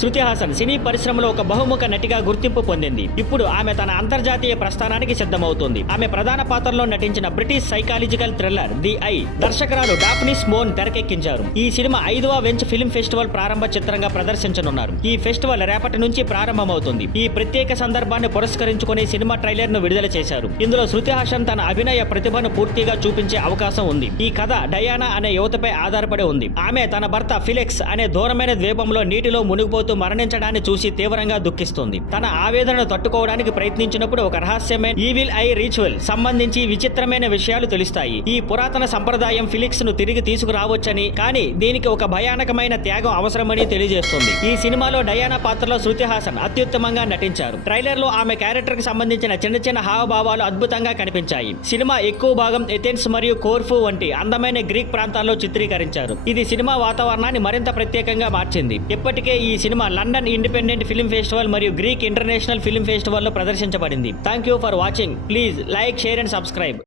శృతి హాసన్ సినీ పరిశ్రమలో ఒక బహుముఖ నటిగా గుర్తింపు పొందింది. ఇప్పుడు ఆమె తన అంతర్జాతీయ ప్రస్థానానికి సిద్ధమవుతోంది. ఆమె ప్రధాన పాత్రలో నటించిన British psychological thriller the eye దర్శకురాలు డాఫ్నీ స్మోన్ తెరకెక్కించారు. ఈ సినిమా 5వ వెంచ్ ఫిల్మ్ ఫెస్టివల్ ప్రారంభ చిత్రంగా ప్రదర్శించనున్నారు. ఈ ఫెస్టివల్ రేపటి నుంచి ప్రారంభమవుతుంది. ఈ ప్రత్యేక సందర్భాన్ని పురస్కరించుకుని సినిమా ట్రైలర్ ను విడుదల చేశారు. ఇందులో శృతి హాసన్ తన అభినయ ప్రతిభను పూర్తిగా చూపించే అవకాశం ఉంది. ఈ కథ డయానా అనే యువతపై ఆధారపడి ఉంది. ఆమె తన భర్త ఫిలిక్స్ అనే దూరమైన ద్వీపంలో నీటిలో మునిగిపోతూ మరణించడాన్ని చూసి తీవ్రంగా దుఃఖిస్తుంది. తన ఆవేదనను తట్టుకోవడానికి ప్రయత్నించినప్పుడు ఒక రహస్యమైన ఈవిల్ ఐ రిచువల్ సంబంధించి విచిత్రమైన విషయాలు తెలుస్తాయి. ఈ పురాతన సంప్రదాయం ఫిలిక్స్ ను తిరిగి తీసుకురావచ్చని, కానీ దీనికి ఒక భయానకమైన త్యాగం అవసరమని తెలియజేస్తుంది. ఈ సినిమాలో డయానా పాత్రలో శృతి హాసన్ అత్యుత్తమంగా నటించారు. ట్రైలర్ లో ఆమె క్యారెక్టర్ కి సంబంధించిన చిన్న చిన్న హావభావాలు అద్భుతంగా కనిపించాయి. సినిమా ఎక్కువ భాగం ఎథెన్స్ మరియు కోర్ఫు వంటి అందమైన గ్రీక్ ప్రాంతాల్లో చిత్రీకరించారు. ఇది సినిమా వాతావరణాన్ని మరింత ప్రత్యేకంగా మార్చింది. ఇప్పటికే ఈ cinema London independent film festival మరియు గ్రీక్ ఇంటర్నేషనల్ ఫిల్మ్ ఫెస్టివల్ లో ప్రదర్శించబడింది. Thank you for watching. Please like, share and subscribe.